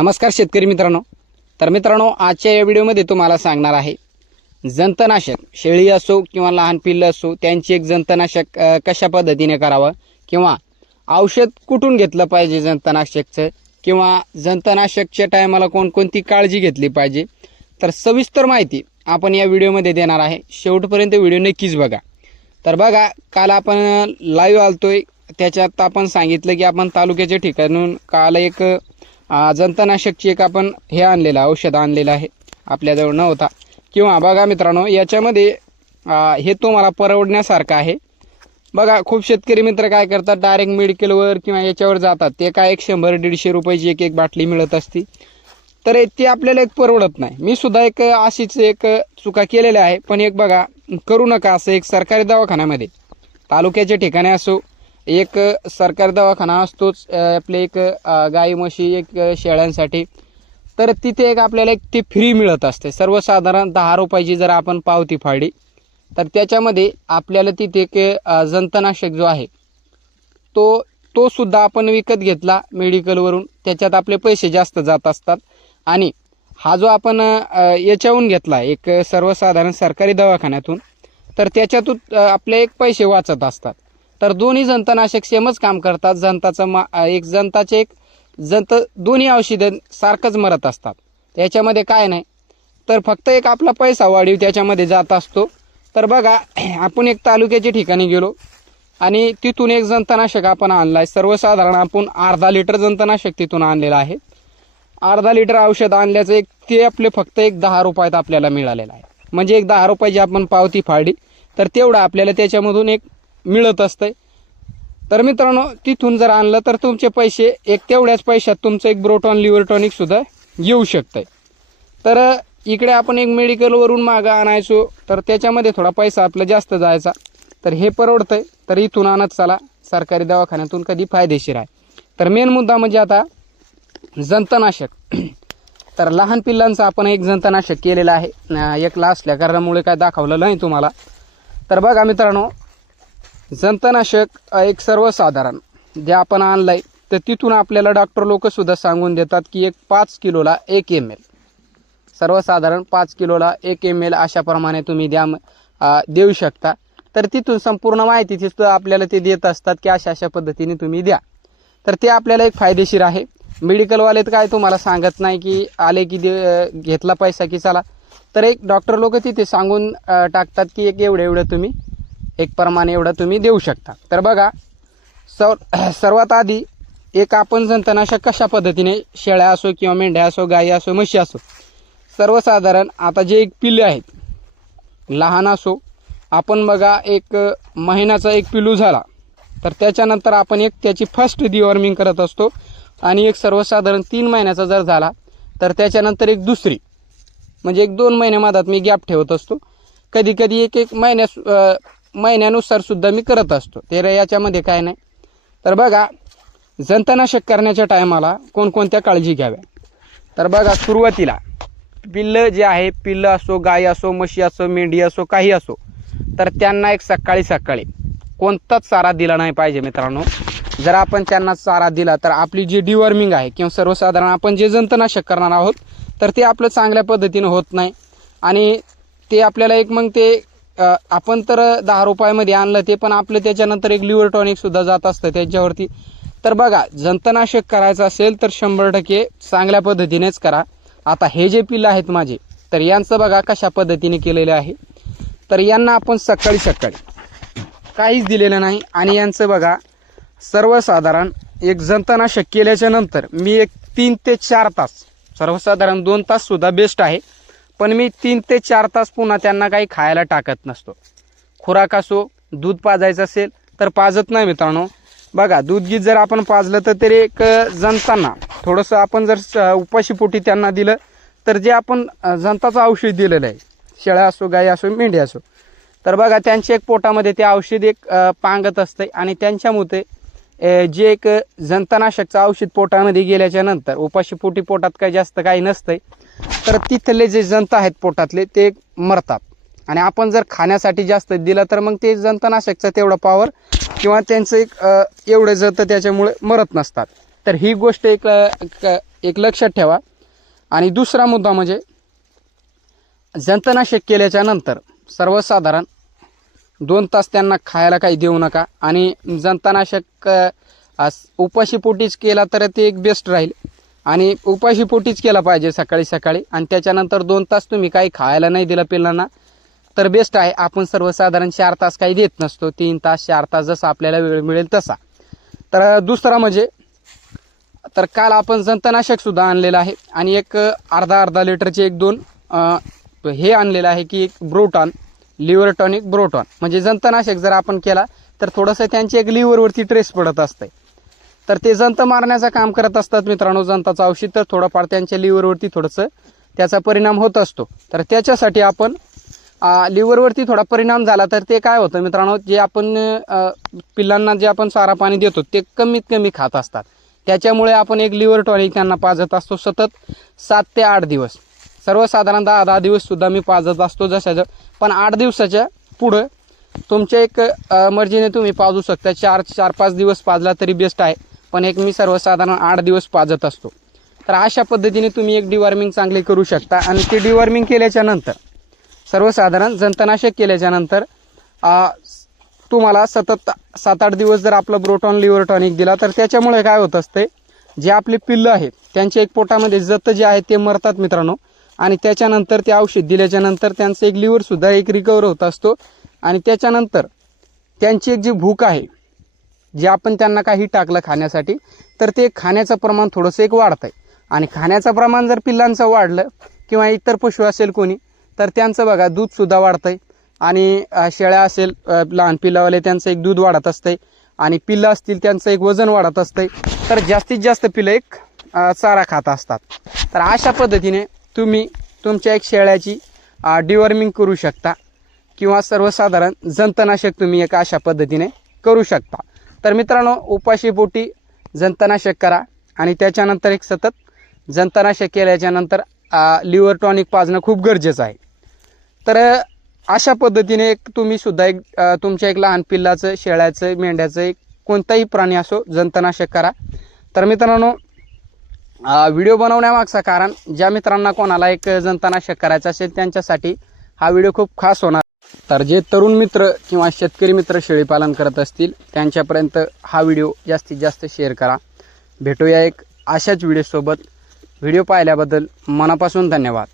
नमस्कार शेतकरी मित्रांनो। तर मित्रांनो, आजच्या या व्हिडिओमध्ये तुम्हाला सांगणार आहे जंतनाशक शेळी असो किंवा लहान पिल्लं असो त्यांची एक जंतनाशक कशा पद्धतीने करावं किंवा औषध कुठून घेतलं पाहिजे जंतनाशकचं किंवा जंतनाशकच्या टायमाला कोणकोणती काळजी घेतली पाहिजे, तर सविस्तर माहिती आपण या व्हिडिओमध्ये देणार आहे। शेवटपर्यंत व्हिडिओ नक्कीच बघा। तर बघा, काल आपण लाईव्ह आलतोय, त्याच्यात आपण सांगितलं की आपण तालुक्याच्या ठिकाणून काल एक जंतनाशकची एक आपण हे आणलेलं औषध आणलेलं आहे, आपल्याजवळ नव्हता। किंवा बघा मित्रांनो, याच्यामध्ये हे तुम्हाला परवडण्यासारखं आहे। बघा, खूप शेतकरी मित्र काय करतात, डायरेक्ट मेडिकलवर किंवा याच्यावर जातात, ते काय 100-150 रुपयाची एक बाटली मिळत असती, तर ते आपल्याला एक परवडत नाही। मी सुद्धा एक अशीच एक चुका केलेल्या आहे। पण एक बघा, करू नका असं। एक सरकारी दवाखान्यामध्ये तालुक्याच्या ठिकाणी असो, एक सरकारी दवाखाना असतोच आपले एक गाई म्हशी एक शेळ्यांसाठी, तर तिथे एक आपल्याला एक ते फ्री मिळत असते। सर्वसाधारण 10 रुपयाची जर आपण पावती फाडली तर त्याच्यामध्ये आपल्याला तिथे एक जंतनाशक जो आहे तो सुद्धा आपण विकत घेतला मेडिकलवरून, त्याच्यात आपले पैसे जास्त जात असतात। आणि हा जो आपण याच्याहून घेतला एक सर्वसाधारण सरकारी दवाखान्यातून, तर त्याच्यातून आपले एक पैसे वाचत असतात। तर दोन्ही जंतनाशक सेमच काम करतात। जंताचे जंत दोन्ही औषधं सारखंच मरत असतात। त्याच्यामध्ये काय नाही, तर फक्त एक आपला पैसा वाढीव त्याच्यामध्ये जात असतो। तर बघा, आपण एक तालुक्याच्या ठिकाणी गेलो आणि तिथून एक जंतनाशक आपण आणलाय। सर्वसाधारण आपण अर्धा लिटर जंतनाशक तिथून आणलेलं आहे। अर्धा लिटर औषध आणल्याचं एक ते आपले फक्त एक 10 रुपयात आपल्याला मिळालेलं आहे। म्हणजे एक 10 रुपयाची आपण पावती फाडली तर तेवढं आपल्याला त्याच्यामधून एक मिळत असतंय। तर मित्रांनो, तिथून जर आणलं तर तुमचे पैसे एक तेवढ्याच पैशात तुमचं एक ब्रोटॉन लिव्हर टॉनिक सुद्धा येऊ शकतंय। तर इकडे आपण एक मेडिकलवरून मागं आणायचो, तर त्याच्यामध्ये थोडा पैसा आपला जास्त जायचा। तर हे परवडतंय, तर इथून आणत चला, सरकारी दवाखान्यातून कधी फायदेशीर आहे। तर मेन मुद्दा म्हणजे आता जंतनाशक तर लहान पिल्लांचं आपण एक जंतनाशक केलेलं आहे। एकला असल्या कारणामुळे काय दाखवलं नाही तुम्हाला। तर बघा मित्रांनो, जंतनाशक एक सर्वसाधारण जे आपण आणलंय, तर तिथून आपल्याला डॉक्टर लोक सुद्धा सांगून देतात की एक 5 किलोला 1 ml, सर्वसाधारण 5 किलोला 1 ml अशाप्रमाणे तुम्ही देऊ शकता। तर तिथून संपूर्ण माहिती तिथं आपल्याला ते देत असतात की अशा पद्धतीने तुम्ही द्या। तर ते आपल्याला एक फायदेशीर आहे। मेडिकलवाले तर काय तुम्हाला सांगत नाही की आले की घेतला पैसा की चला, तर एक डॉक्टर लोक तिथे सांगून टाकतात की एक एवढं तुम्ही एक प्रमाणे एवढं तुम्ही देऊ शकता। तर बघा, सर्वात आधी एक आपण जंतनाशक कशा पद्धतीने शेळ्या असो किंवा मेंढ्या असो, गाई असो, म्हशी असो, सर्वसाधारण आता जे एक पिल्ले आहेत लहान असो, आपण बघा एक महिन्याचा एक पिल्लू झाला तर त्याच्यानंतर आपण एक त्याची फर्स्ट डिवॉर्मिंग करत असतो। आणि एक सर्वसाधारण 3 महिन्याचा जर झाला तर त्याच्यानंतर एक दुसरी, म्हणजे एक 2 महिन्यामध्ये मी गॅप ठेवत असतो। कधी कधी एक महिन्यानुसार सुद्धा मी करत असतो। ते याच्यामध्ये काय नाही। तर बघा, जंतनाशक करण्याच्या टायमाला कोणकोणत्या काळजी घ्याव्या, तर बघा, सुरुवातीला पिल्लं जे आहे, पिल्लं असो, गाय असो, म्हशी असो, मेंढी असो, काही असो, तर त्यांना एक सकाळी कोणताच चारा दिला नाही पाहिजे मित्रांनो। जर आपण त्यांना चारा दिला तर आपली जी डिवॉर्मिंग आहे किंवा सर्वसाधारण आपण जे जंतनाशक करणार आहोत तर ते आपलं चांगल्या पद्धतीने होत नाही। आणि ते आपल्याला एक मग ते आपण तर 10 रुपयामध्ये आणलं, ते पण आपलं त्याच्यानंतर एक लिव्हर टॉनिक सुद्धा जात असतं त्याच्यावरती। तर बघा, जंतनाशक करायचं असेल तर 100% चांगल्या पद्धतीनेच करा। आता हे जे पिल्लं आहेत माझे, तर यांचं बघा कशा पद्धतीने केलेलं आहे। तर यांना आपण सकाळी काहीच दिलेलं नाही। आणि यांचं बघा, सर्वसाधारण एक जंतनाशक केल्याच्या नंतर मी एक 3 ते 4 तास, सर्वसाधारण 2 तास सुद्धा बेस्ट आहे, पण मी 3 ते 4 तास पुन्हा त्यांना काही खायला टाकत नसतो। खुराक असो, दूध पाजायचं असेल तर पाजत नाही मित्रांनो। बघा, दूध गीत जर आपण पाजलं तर तरी एक जंतांना थोडंसं आपण जर उपाशीपोटी त्यांना दिलं तर जे आपण जंताचं औषध दिलेलं आहे, शेळ्या असो, गाई असो, मेंढी असो, तर बघा त्यांच्या एक पोटामध्ये ते औषध एक पांगत असते। आणि त्यांच्यामुळे जे एक जंतनाशकचं औषध पोटामध्ये गेल्याच्या नंतर उपाशीपोटी पोटात काही जास्त काही नसतंय, तर तिथले जे जंत आहेत पोटातले ते मरतात। आणि आपण जर खाण्यासाठी जास्त दिलं तर मग ते जंतनाशकचं तेवढं पॉवर किंवा त्यांचं एक एवढं जंत त्याच्यामुळे मरत नसतात। तर ही गोष्ट एक एक लक्षात ठेवा. आणि दुसरा मुद्दा म्हणजे जंतनाशक केल्याच्या नंतर सर्वसाधारण 2 तास त्यांना खायला काही देऊ नका. आणि जंतनाशक उपाशीपोटीच केला तर ते एक बेस्ट राहील. आणि उपाशीपोटीच केला पाहिजे सकाळी सकाळी. आणि त्याच्यानंतर 2 तास तुम्ही काही खायला नाही दिलं पिल्लांना तर बेस्ट आहे. आपण सर्वसाधारण 4 तास काही देत नसतो, 3 तास 4 तास जसं आपल्याला वेळ मिळेल तसा. तर दुसरा म्हणजे तर काल आपण जंतनाशक सुद्धा आणलेलं आहे. आणि एक अर्धा लिटरचे 1-2 हे आणलेलं आहे की एक ब्रोटॉन, लिव्हर टॉनिक ब्रोटॉन. म्हणजे जंतनाशक जर आपण केला तर थोडंसं त्यांची एक लिव्हरवरती ट्रेस पडत असते. तर ते जंत मारण्याचं काम करत असतात मित्रांनो जंताचं औषध. तर थोडंफार त्यांच्या लिव्हरवरती थोडंसं त्याचा परिणाम होत असतो. तर त्याच्यासाठी आपण लिव्हरवरती थोडा परिणाम झाला तर ते काय होतं मित्रांनो, जे आपण पिल्लांना जे आपण चारा पाणी देतो ते कमीत कमी खात असतात. त्याच्यामुळे आपण एक लिव्हर टॉनिक त्यांना पाजत असतो सतत 7 ते 8 दिवस. सर्वसाधारण 10 दिवस सुद्धा मी पाजत असतो जशाचं. पण 8 दिवसाच्या पुढं तुमच्या एक मर्जीने तुम्ही पाजू शकता. 4-5 दिवस पाजला तरी बेस्ट आहे. पण एक मी सर्वसाधारण 8 दिवस पाजत असतो. तर अशा पद्धतीने तुम्ही एक डिवॉर्मिंग चांगली करू शकता. आणि ते डिवॉर्मिंग केल्याच्या नंतर सर्वसाधारण जंतनाशक केल्याच्या नंतर तुम्हाला सतत 7-8 दिवस जर आपलं ब्रोटॉन लिव्हर टॉनिक दिला तर त्याच्यामुळे काय होत असते, जे आपले पिल्लं आहेत त्यांच्या एक पोटामध्ये जत जे आहेत ते मरतात मित्रांनो. आणि त्याच्यानंतर ते औषध दिल्याच्या नंतर त्यांचं एक लिव्हरसुद्धा एक रिकवर होत असतो. आणि त्याच्यानंतर त्यांची एक जी भूक आहे, जे आपण त्यांना काही टाकलं खाण्यासाठी तर ते खाण्याचं प्रमाण थोडंसं एक वाढतं आहे. आणि खाण्याचं प्रमाण जर पिल्लांचं वाढलं किंवा इतर पशु असेल कोणी तर त्यांचं बघा दूधसुद्धा वाढतं आहे. आणि शेळ्या असेल लहान पिल्लावाले त्यांचं एक दूध वाढत असतंय. आणि पिल्लं असतील त्यांचं एक वजन वाढत असतंय. तर जास्तीत जास्त पिल्लं एक चारा खात असतात. तर अशा पद्धतीने तुम्ही तुमच्या एक शेळ्याची डिवॉर्मिंग करू शकता. किंवा सर्वसाधारण जंतनाशक तुम्ही एक अशा पद्धतीने करू शकता. तर मित्रांनो उपाशीपोटी जंतनाशक करा. आणि त्याच्यानंतर एक सतत जंतनाशक केल्याच्यानंतर लिव्हर टॉनिक पाजणं खूप गरजेचं आहे. तर अशा पद्धतीने एक तुम्ही सुद्धा एक तुमच्या एक लहान पिल्लाचं, शेळ्याचं, मेंढ्याचं एक कोणताही प्राणी असो जंतनाशक करा. तर मित्रांनो व्हिडिओ बनवण्यामागचं कारण ज्या मित्रांना कोणाला एक जंतनाशक करायचं असेल त्यांच्यासाठी हा व्हिडिओ खूप खास होणार. तर जे तरुण मित्र किंवा शेतकरी मित्र शेळीपालन करत असतील त्यांच्यापर्यंत हा व्हिडिओ जास्तीत जास्त शेअर करा. भेटूया एक अशाच व्हिडिओसोबत. व्हिडिओ पाहिल्याबद्दल मनापासून धन्यवाद.